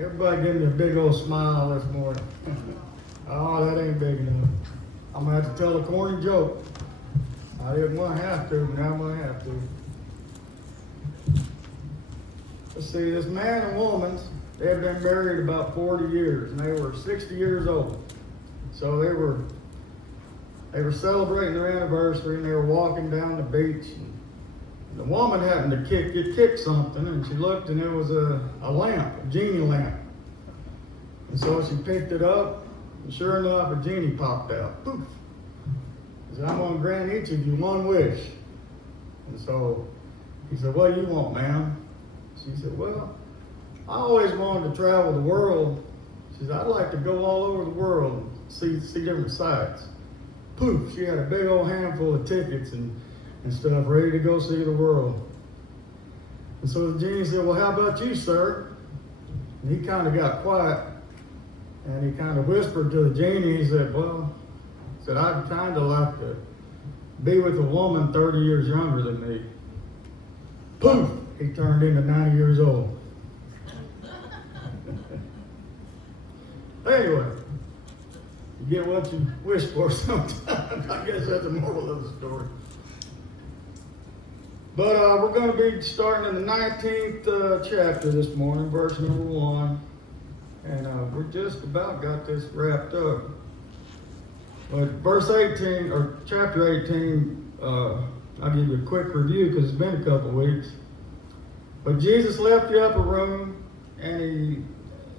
Everybody give me a big old smile this morning. Oh, that ain't big enough. I'm going to have to tell a corny joke. I didn't want to have to, but now I'm going to have to. Let's see, this man and woman, they had been married about 40 years, and they were 60 years old. So they were celebrating their anniversary, and they were walking down the beach. And the woman happened to get kicked something, and she looked, and it was a lamp, a genie lamp. And so she picked it up, and sure enough, a genie popped out. Poof! He said, I'm going to grant each of you one wish. And so he said, what do you want, ma'am? She said, well, I always wanted to travel the world. She said, I'd like to go all over the world and see different sights. Poof! She had a big old handful of tickets and stuff, ready to go see the world. And so the genie said, well, how about you, sir? And he kind of got quiet, and he kind of whispered to the genie. He said, I'd kind of like to be with a woman 30 years younger than me. Poof! He turned into 90 years old. Anyway, you get what you wish for sometimes. I guess that's the moral of the story. But we're going to be starting in the 19th chapter this morning, verse number 1. And we're just about got this wrapped up. But verse 18, or chapter 18, I'll give you a quick review because it's been a couple weeks. But Jesus left the upper room, and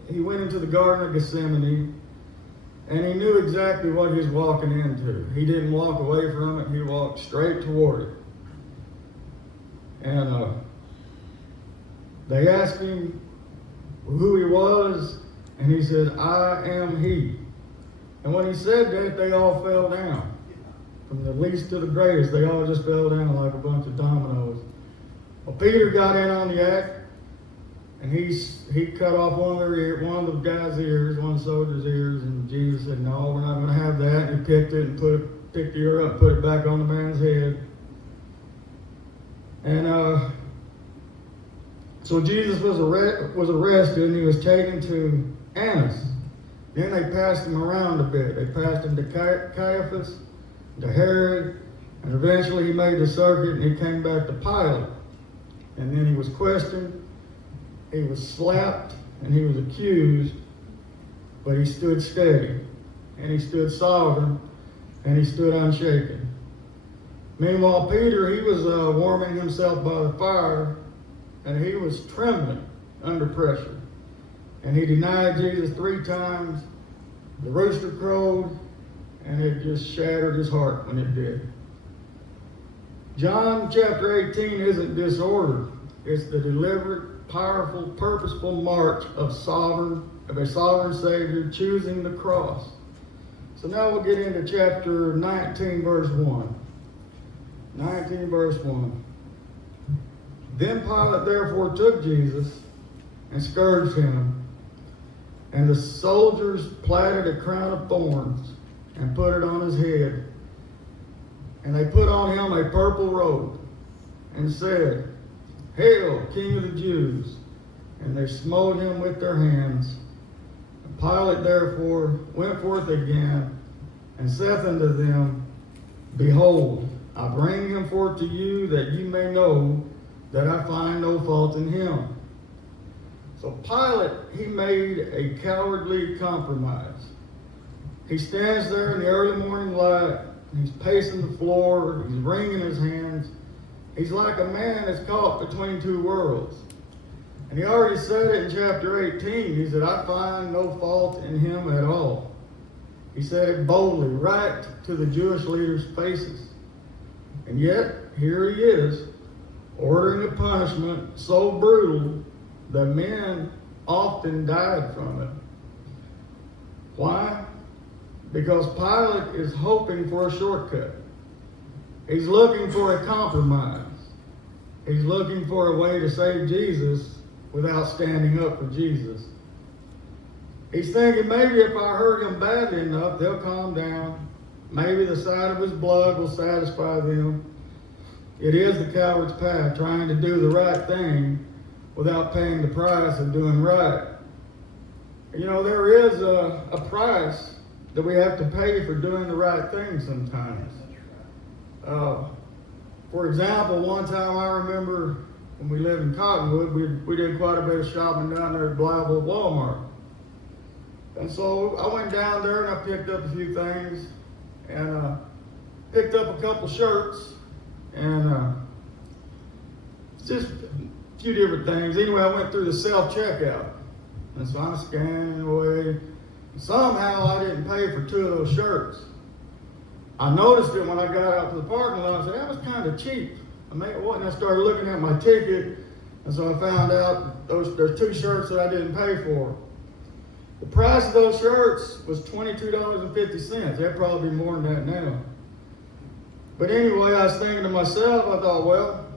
he went into the Garden of Gethsemane, and he knew exactly what he was walking into. He didn't walk away from it. He walked straight toward it. And they asked him who he was, and he said, I am he. And when he said that, they all fell down. From the least to the greatest, they all just fell down like a bunch of dominoes. Well, Peter got in on the act, and he cut off one of the guy's ears, one of the soldier's ears, and Jesus said, no, we're not going to have that. And he picked it and picked the ear up and put it back on the man's head. And so Jesus was arrested, and he was taken to Annas. Then they passed him around a bit. They passed him to Caiaphas, to Herod, and eventually he made the circuit, and he came back to Pilate. And then he was questioned, he was slapped, and he was accused, but he stood steady, and he stood sovereign, and he stood unshaken. Meanwhile, Peter, he was warming himself by the fire, and he was trembling under pressure. And he denied Jesus 3 times. The rooster crowed, and it just shattered his heart when it did. John chapter 18 isn't disorder. It's the deliberate, powerful, purposeful march of a sovereign Savior choosing the cross. So now we'll get into chapter 19, verse 1. 19, verse 1. Then Pilate therefore took Jesus and scourged him. And the soldiers platted a crown of thorns and put it on his head. And they put on him a purple robe and said, Hail, King of the Jews! And they smote him with their hands. And Pilate therefore went forth again and saith unto them, Behold, I bring him forth to you, that you may know that I find no fault in him. So Pilate, he made a cowardly compromise. He stands there in the early morning light, he's pacing the floor, he's wringing his hands. He's like a man that's caught between two worlds. And he already said it in chapter 18. He said, I find no fault in him at all. He said it boldly, right to the Jewish leaders' faces. And yet, here he is, ordering a punishment so brutal that men often died from it. Why? Because Pilate is hoping for a shortcut. He's looking for a compromise. He's looking for a way to save Jesus without standing up for Jesus. He's thinking, maybe if I hurt him badly enough, they'll calm down. Maybe the sight of his blood will satisfy them. It is the coward's path, trying to do the right thing without paying the price of doing right. You know, there is a price that we have to pay for doing the right thing sometimes. For example, one time I remember when we lived in Cottonwood, we did quite a bit of shopping down there at Blytheville Walmart. And so I went down there and I picked up a few things and picked up a couple shirts and just a few different things. Anyway, I went through the self-checkout. And so I'm scanning away. Somehow I didn't pay for 2 of those shirts. I noticed it when I got out to the parking lot. I said, that was kind of cheap. And I started looking at my ticket. And so I found out there's 2 shirts that I didn't pay for. The price of those shirts was $22.50. They'd probably be more than that now. But anyway, I was thinking to myself, I thought, well,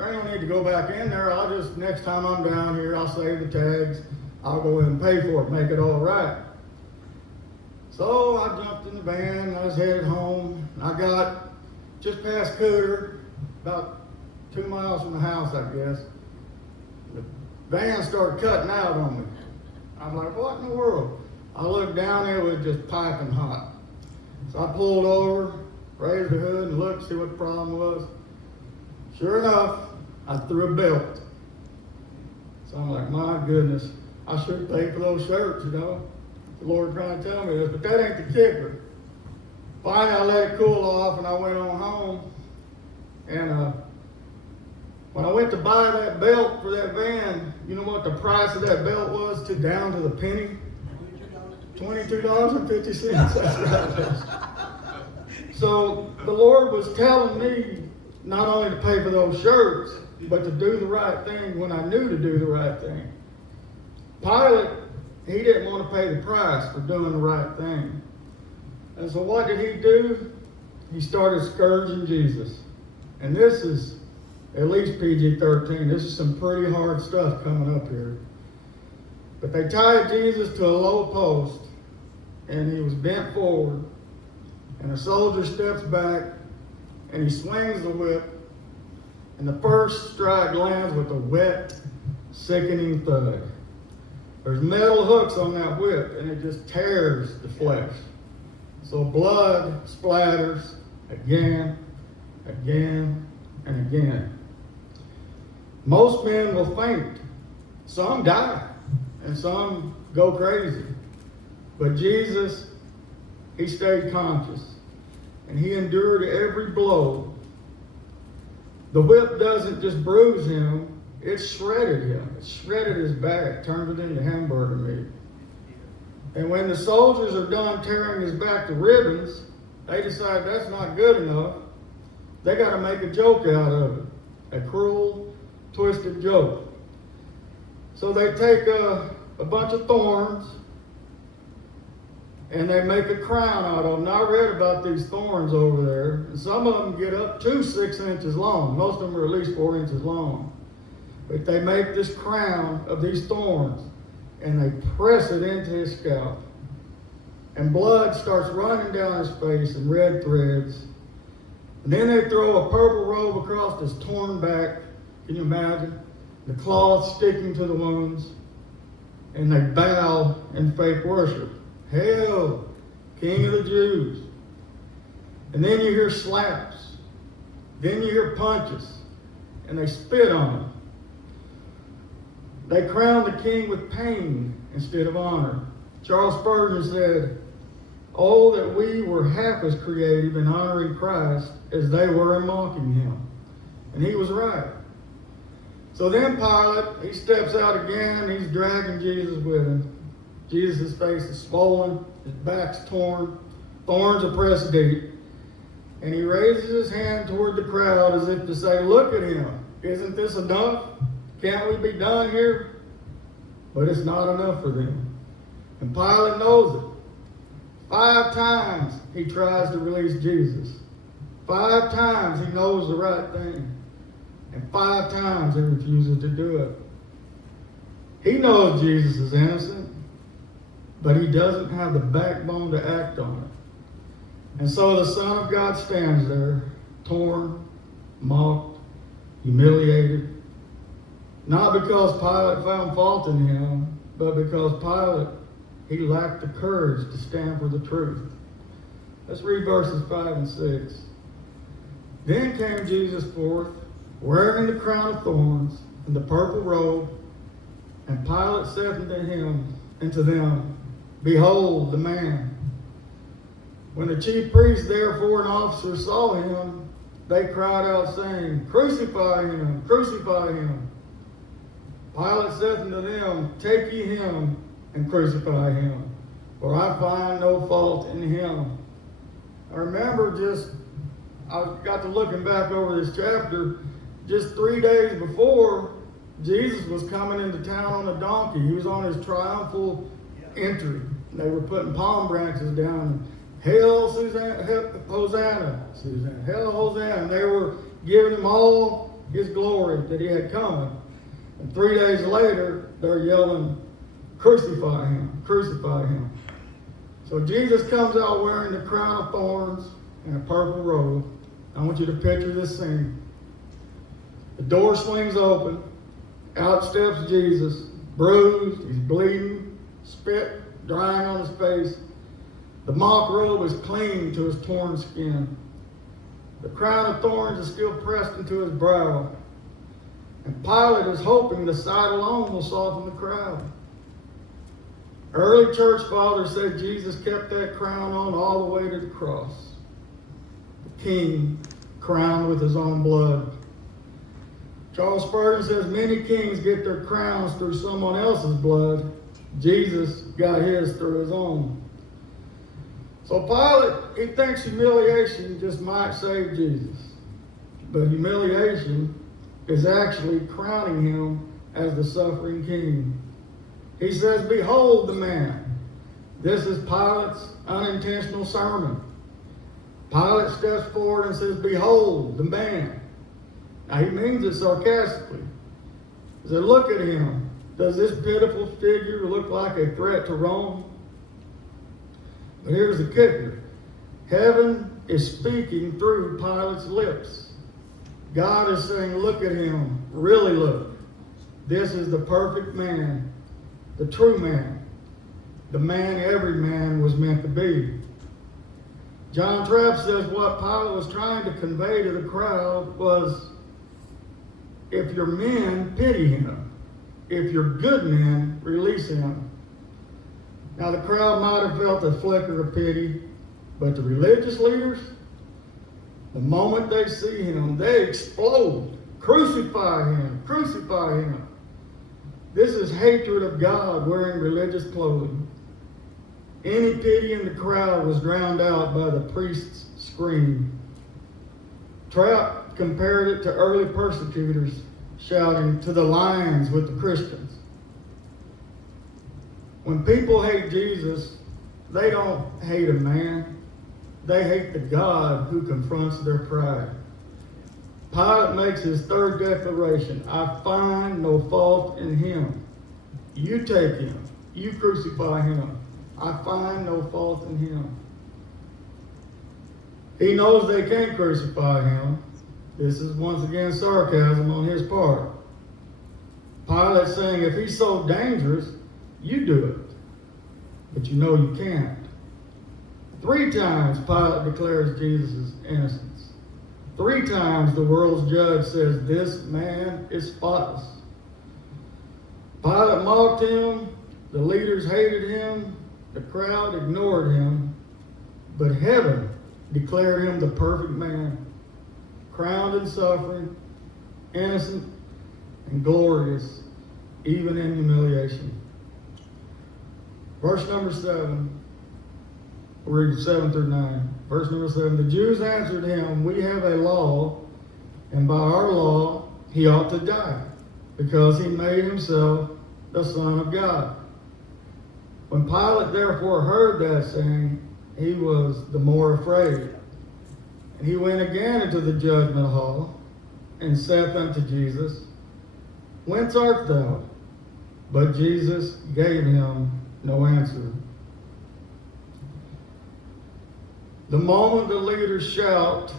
I don't need to go back in there. Next time I'm down here, I'll save the tags. I'll go in and pay for it, make it all right. So I jumped in the van, and I was headed home. I got just past Cooter, about 2 miles from the house, I guess. The van started cutting out on me. I'm like, what in the world? I looked down, it was just piping hot. So I pulled over, raised the hood, and looked to see what the problem was. Sure enough, I threw a belt. So I'm like, my goodness, I should have paid for those shirts, you know. The Lord trying to tell me this, but that ain't the kicker. Finally, I let it cool off, and I went on home. And when I went to buy that belt for that van, you know what the price of that belt was down to the penny? $22.50. That's right. So the Lord was telling me not only to pay for those shirts, but to do the right thing when I knew to do the right thing. Pilate, he didn't want to pay the price for doing the right thing. And so what did he do? He started scourging Jesus. And this is at least PG-13. This is some pretty hard stuff coming up here. But they tied Jesus to a low post, and he was bent forward. And a soldier steps back, and he swings the whip, and the first strike lands with a wet, sickening thud. There's metal hooks on that whip, and it just tears the flesh. So blood splatters again, and again. Most men will faint. Some die, and some go crazy. But Jesus, he stayed conscious, and he endured every blow. The whip doesn't just bruise him, it shredded him. It shredded his back, turned it into hamburger meat. And when the soldiers are done tearing his back to ribbons, they decide that's not good enough. They got to make a joke out of it. A cruel, twisted joke. So they take a bunch of thorns and they make a crown out of them. Now, I read about these thorns over there, and some of them get up to 6 inches long. Most of them are at least 4 inches long. But they make this crown of these thorns, and they press it into his scalp. And blood starts running down his face in red threads. And then they throw a purple robe across his torn back. Can you imagine? The cloth sticking to the wounds. And they bow in fake worship. Hail, King of the Jews. And then you hear slaps. Then you hear punches. And they spit on him. They crown the king with pain instead of honor. Charles Spurgeon said, "Oh, that we were half as creative in honoring Christ as they were in mocking him." And he was right. So then Pilate, he steps out again, he's dragging Jesus with him. Jesus' face is swollen, his back's torn, thorns are pressed deep. And he raises his hand toward the crowd as if to say, "Look at him. Isn't this enough? Can't we be done here?" But it's not enough for them. And Pilate knows it. 5 times he tries to release Jesus. 5 times he knows the right thing. And 5 times he refuses to do it. He knows Jesus is innocent, but he doesn't have the backbone to act on it. And so the Son of God stands there, torn, mocked, humiliated. Not because Pilate found fault in him, but because Pilate he lacked the courage to stand for the truth. Let's read verses 5 and 6. Then came Jesus forth, wearing the crown of thorns and the purple robe, and Pilate said unto them, Behold the man. When the chief priests therefore and officers saw him, they cried out, saying, Crucify him, crucify him. Pilate said unto them, Take ye him and crucify him, for I find no fault in him. I remember I got to looking back over this chapter, just 3 days before, Jesus was coming into town on a donkey. He was on his triumphal entry. They were putting palm branches down. Hail, Hosanna, hail, Hosanna. And they were giving him all his glory that he had coming. And 3 days later, they're yelling, Crucify him, crucify him. So Jesus comes out wearing the crown of thorns and a purple robe. I want you to picture this scene. The door swings open. Out steps Jesus, bruised, he's bleeding, spit drying on his face. The mock robe is clinging to his torn skin. The crown of thorns is still pressed into his brow. And Pilate is hoping the sight alone will soften the crowd. Early church fathers said Jesus kept that crown on all the way to the cross. The king crowned with his own blood. Charles Spurgeon says many kings get their crowns through someone else's blood. Jesus got his through his own. So Pilate, he thinks humiliation just might save Jesus. But humiliation is actually crowning him as the suffering king. He says, Behold the man. This is Pilate's unintentional sermon. Pilate steps forward and says, Behold the man. Now he means it sarcastically. He said, Look at him. Does this pitiful figure look like a threat to Rome? But here's the kicker. Heaven is speaking through Pilate's lips. God is saying, look at him. Really look. This is the perfect man. The true man. The man every man was meant to be. John Trapp says what Pilate was trying to convey to the crowd was, if you're men, pity him. If you're good men, release him. Now the crowd might have felt a flicker of pity, but the religious leaders, the moment they see him, they explode. Crucify him, crucify him. This is hatred of God wearing religious clothing. Any pity in the crowd was drowned out by the priest's scream. Trapp compared it to early persecutors shouting to the lions with the Christians. When people hate Jesus, they don't hate a man. They hate the God who confronts their pride. Pilate makes his third declaration. I find no fault in him. You take him. You crucify him. I find no fault in him. He knows they can't crucify him. This is once again sarcasm on his part. Pilate saying, if he's so dangerous, you do it. But you know you can't. 3 times Pilate declares Jesus' innocence. 3 times the world's judge says this man is spotless. Pilate mocked him. The leaders hated him. The crowd ignored him. But heaven declared him the perfect man, crowned in suffering, innocent and glorious, even in humiliation. Verse number 7. We'll read 7 through 9. Verse number 7. The Jews answered him, we have a law, and by our law he ought to die, because he made himself the Son of God. When Pilate therefore heard that saying, he was the more afraid. And he went again into the judgment hall, and saith unto Jesus, Whence art thou? But Jesus gave him no answer. The moment the leaders shout,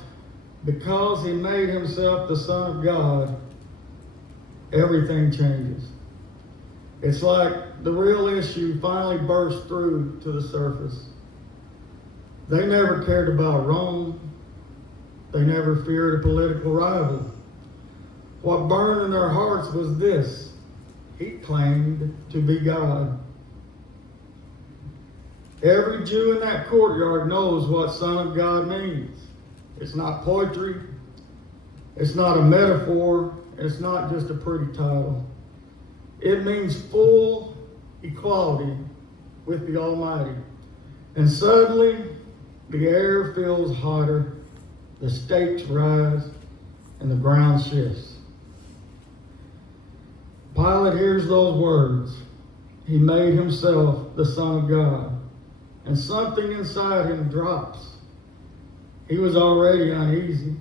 because he made himself the Son of God, everything changes. It's like the real issue finally burst through to the surface. They never cared about Rome. They never feared a political rival. What burned in their hearts was this: he claimed to be God. Every Jew in that courtyard knows what Son of God means. It's not poetry. It's not a metaphor. It's not just a pretty title. It means full equality with the Almighty. And suddenly, the air feels hotter, the stakes rise, and the ground shifts. Pilate hears those words. He made himself the Son of God. And something inside him drops. He was already uneasy.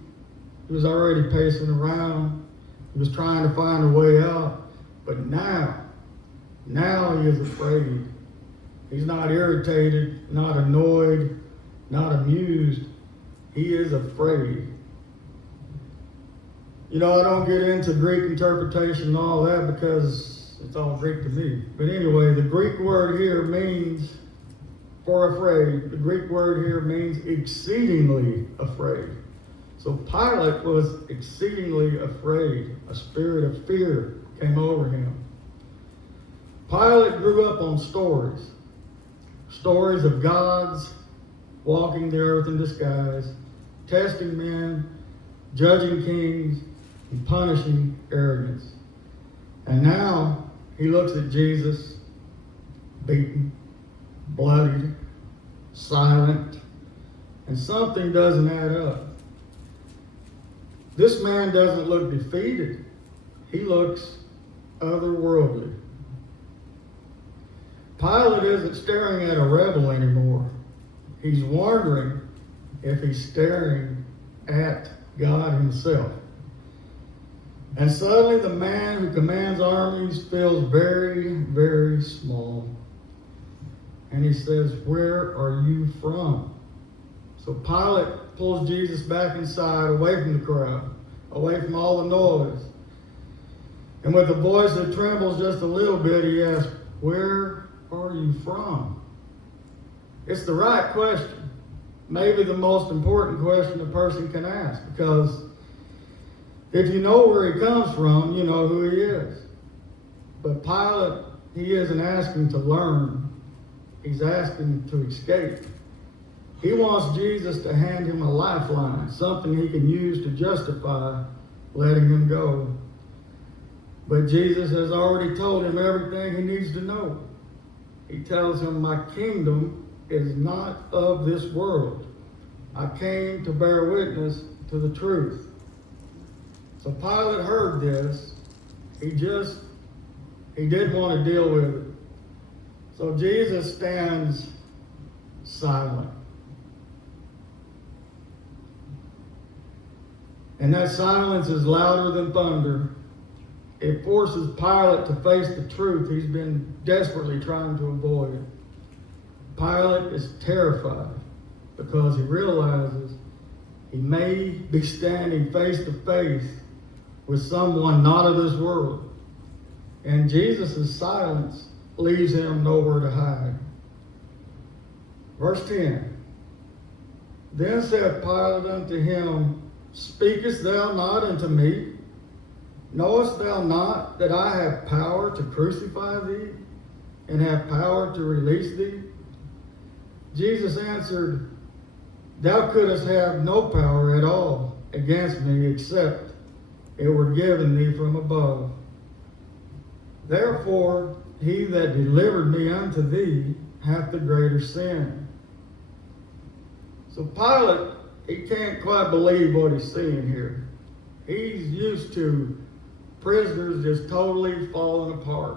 He was already pacing around. He was trying to find a way out. But now he is afraid. He's not irritated, not annoyed, not amused. He is afraid. You know, I don't get into Greek interpretation and all that because it's all Greek to me. But anyway, the Greek word here means for afraid. The Greek word here means exceedingly afraid. So Pilate was exceedingly afraid. A spirit of fear came over him. Pilate grew up on stories. Stories of gods walking the earth in disguise, testing men, judging kings, and punishing arrogance. And now he looks at Jesus, beaten, bloodied, silent, and something doesn't add up. This man doesn't look defeated. He looks otherworldly. Pilate isn't staring at a rebel anymore. He's wondering if he's staring at God himself. And suddenly the man who commands armies feels very, very small. And he says, "Where are you from?" So Pilate pulls Jesus back inside, away from the crowd, away from all the noise. And with a voice that trembles just a little bit, he asks, "Where are you from?" It's the right question. Maybe the most important question a person can ask, because if you know where he comes from, you know who he is. But Pilate, he isn't asking to learn. He's asking to escape. He wants Jesus to hand him a lifeline, something he can use to justify letting him go. But Jesus has already told him everything he needs to know. He tells him, "My kingdom is not of this world. I came to bear witness to the truth." So Pilate heard this. He didn't want to deal with it. So Jesus stands silent. And that silence is louder than thunder. It forces Pilate to face the truth he's been desperately trying to avoid. Pilate is terrified because he realizes he may be standing face to face with someone not of this world. And Jesus' silence leaves him nowhere to hide. Verse 10. Then said Pilate unto him, "Speakest thou not unto me? Knowest thou not that I have power to crucify thee, and have power to release thee?" Jesus answered, "Thou couldst have no power at all against me, except it were given thee from above. Therefore, he that delivered me unto thee hath the greater sin." So Pilate, he can't quite believe what he's seeing here. He's used to prisoners just totally falling apart,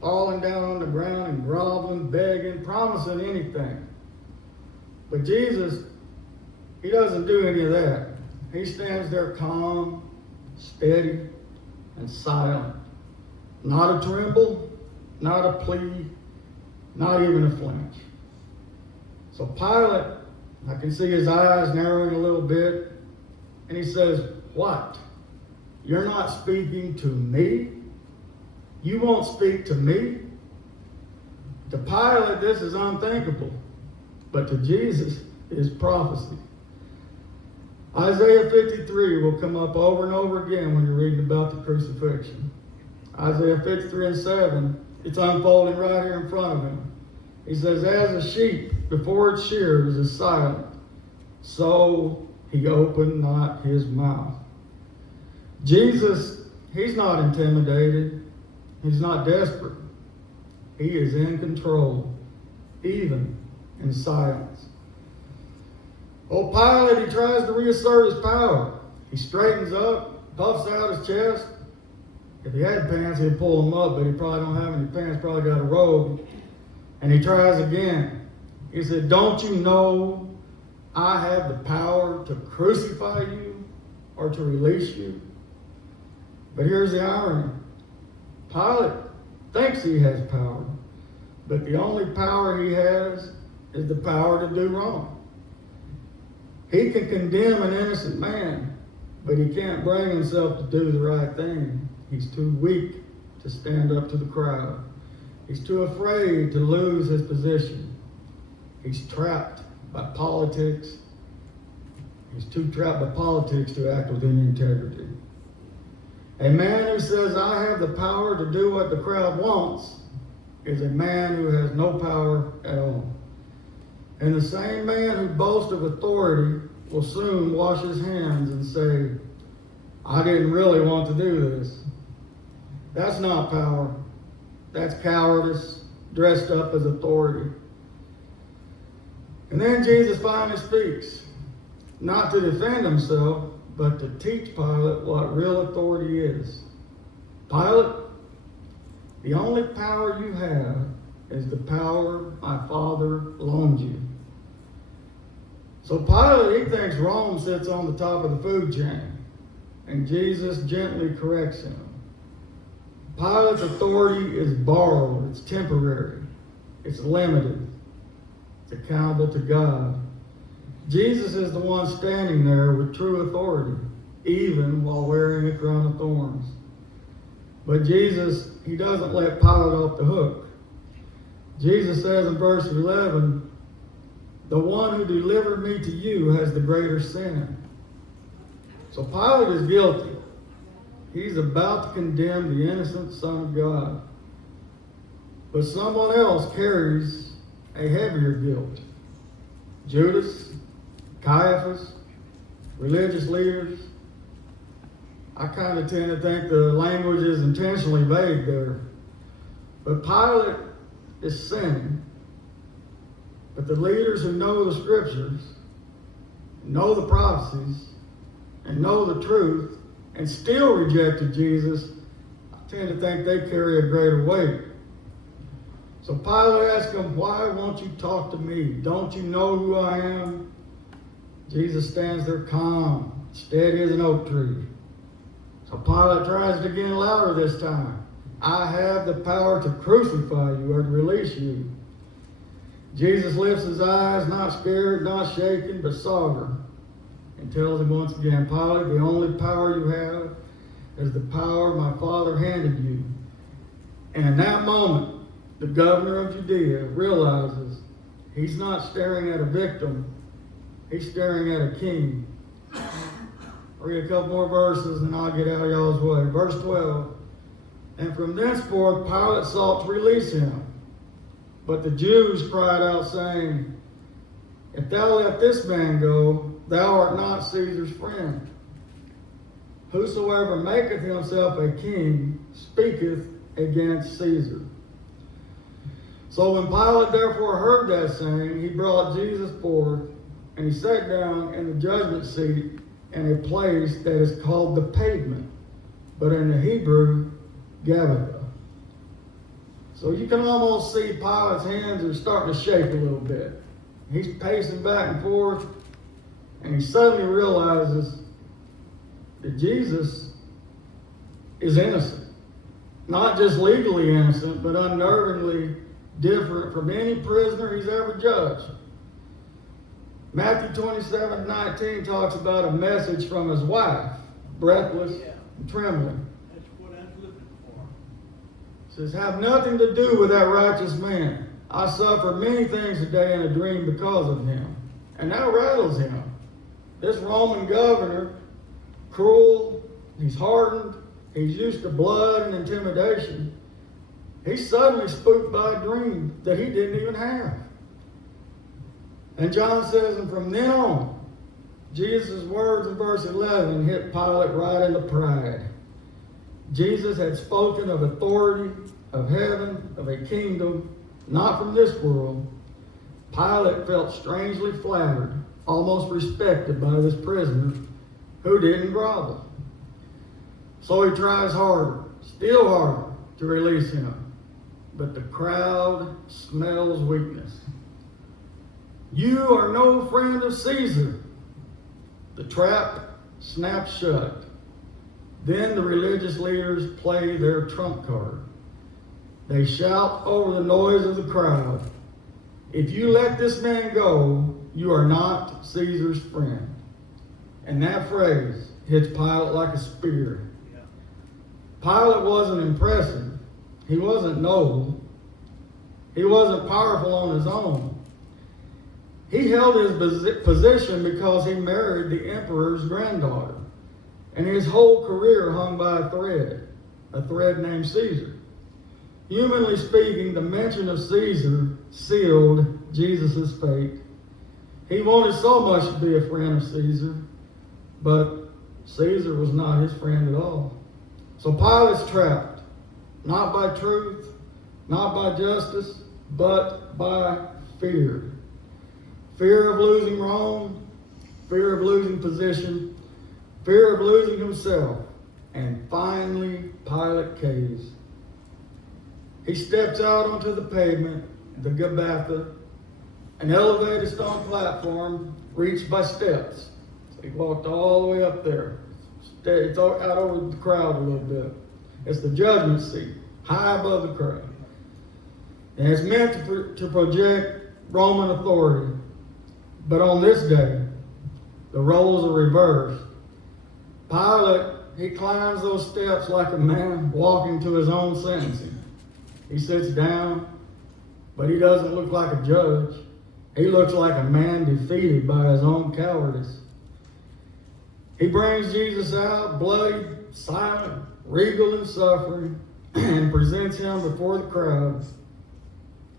falling down on the ground and groveling, begging, promising anything. But Jesus, he doesn't do any of that. He stands there calm, steady, and silent. Not a tremble, not a plea, not even a flinch. So Pilate, I can see his eyes narrowing a little bit, and he says, "What? You're not speaking to me? You won't speak to me? To Pilate, this is unthinkable, but to Jesus, it is prophecy. Isaiah 53 will come up over and over again when you're reading about the crucifixion. Isaiah 53:7, it's unfolding right here in front of him. He says, as a sheep before its shearers is silent, so he opened not his mouth. Jesus, he's not intimidated. He's not desperate. He is in control, even in silence. Old Pilate, he tries to reassert his power. He straightens up, puffs out his chest. If he had pants, he'd pull them up, but he probably don't have any pants, probably got a robe. And he tries again. He said, don't you know I have the power to crucify you or to release you? But here's the irony. Pilate thinks he has power, but the only power he has is the power to do wrong. He can condemn an innocent man, but he can't bring himself to do the right thing. He's too weak to stand up to the crowd. He's too afraid to lose his position. He's trapped by politics. He's too trapped by politics to act with any integrity. A man who says, I have the power to do what the crowd wants, is a man who has no power at all. And the same man who boasts of authority will soon wash his hands and say, I didn't really want to do this. That's not power. That's cowardice dressed up as authority. And then Jesus finally speaks, not to defend himself, but to teach Pilate what real authority is. Pilate, the only power you have is the power my Father loaned you. So Pilate, he thinks Rome sits on the top of the food chain, and Jesus gently corrects him. Pilate's authority is borrowed, it's temporary, it's limited, it's accountable to God. Jesus is the one standing there with true authority, even while wearing a crown of thorns. But Jesus, he doesn't let Pilate off the hook. Jesus says in verse 11, the one who delivered me to you has the greater sin. So Pilate is guilty. He's about to condemn the innocent Son of God. But someone else carries a heavier guilt. Judas, Caiaphas, religious leaders. I kind of tend to think the language is intentionally vague there. But Pilate is sinning. But the leaders who know the scriptures, know the prophecies, and know the truth, and still rejected Jesus, I tend to think they carry a greater weight. So Pilate asked him, why won't you talk to me? Don't you know who I am? Jesus stands there calm, steady as an oak tree. So Pilate tries it again louder this time. I have the power to crucify you or to release you. Jesus lifts his eyes, not scared, not shaken, but sovereign, and tells him once again, Pilate, the only power you have is the power my Father handed you. And in that moment, the governor of Judea realizes he's not staring at a victim, he's staring at a king. I'll read a couple more verses and I'll get out of y'all's way. Verse 12, and from thenceforth Pilate sought to release him. But the Jews cried out, saying, if thou let this man go, thou art not Caesar's friend. Whosoever maketh himself a king speaketh against Caesar. So when Pilate therefore heard that saying, he brought Jesus forth, and he sat down in the judgment seat in a place that is called the pavement, but in the Hebrew, Gabbatha. So you can almost see Pilate's hands are starting to shake a little bit. He's pacing back and forth, and he suddenly realizes that Jesus is innocent. Not just legally innocent, but unnervingly different from any prisoner he's ever judged. Matthew 27:19 talks about a message from his wife, breathless and trembling. That's what I'm looking for. says, have nothing to do with that righteous man. I suffer many things today in a dream because of him. And that rattles him. This Roman governor, cruel, he's hardened, he's used to blood and intimidation. He's suddenly spooked by a dream that he didn't even have. And John says, and from then on, Jesus' words in verse 11 hit Pilate right in the pride. Jesus had spoken of authority, of heaven, of a kingdom, not from this world. Pilate felt strangely flattered, almost respected by this prisoner who didn't grovel. So he tries harder, still harder, to release him. But the crowd smells weakness. You are no friend of Caesar. The trap snaps shut. Then the religious leaders play their trump card. They shout over the noise of the crowd, if you let this man go, you are not Caesar's friend. And that phrase hits Pilate like a spear. Yeah. Pilate wasn't impressive. He wasn't noble. He wasn't powerful on his own. He held his position because he married the emperor's granddaughter. And his whole career hung by a thread named Caesar. Humanly speaking, the mention of Caesar sealed Jesus' fate. He wanted so much to be a friend of Caesar, but Caesar was not his friend at all. So Pilate's trapped, not by truth, not by justice, but by fear. Fear of losing Rome, fear of losing position, fear of losing himself, and finally Pilate caves. He steps out onto the pavement, the Gabbatha, an elevated stone platform reached by steps. So he walked all the way up there. It's out over the crowd a little bit. It's the judgment seat, high above the crowd. And it's meant to project Roman authority. But on this day, the roles are reversed. Pilate, he climbs those steps like a man walking to his own sentencing. He sits down, but he doesn't look like a judge. He looks like a man defeated by his own cowardice. He brings Jesus out, bloody, silent, regal in suffering, and presents him before the crowd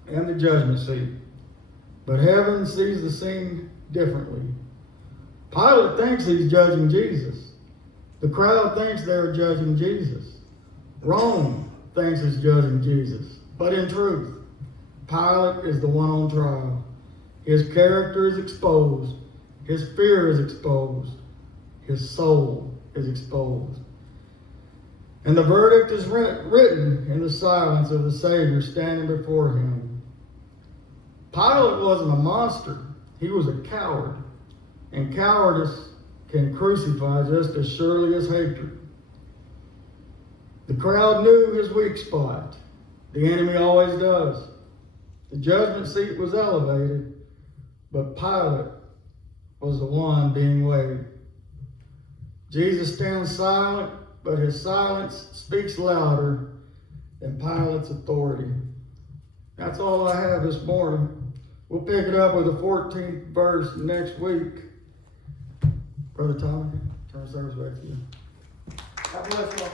and the judgment seat. But heaven sees the scene differently. Pilate thinks he's judging Jesus. The crowd thinks they're judging Jesus. Rome thinks it's judging Jesus. But in truth, Pilate is the one on trial. His character is exposed. His fear is exposed. His soul is exposed. And the verdict is written in the silence of the Savior standing before him. Pilate wasn't a monster. He was a coward. And cowardice can crucify just as surely as hatred. The crowd knew his weak spot. The enemy always does. The judgment seat was elevated, but Pilate was the one being weighed. Jesus stands silent, but his silence speaks louder than Pilate's authority. That's all I have this morning. We'll pick it up with the 14th verse next week. Brother Tommy, turn the service back to you. God bless you all.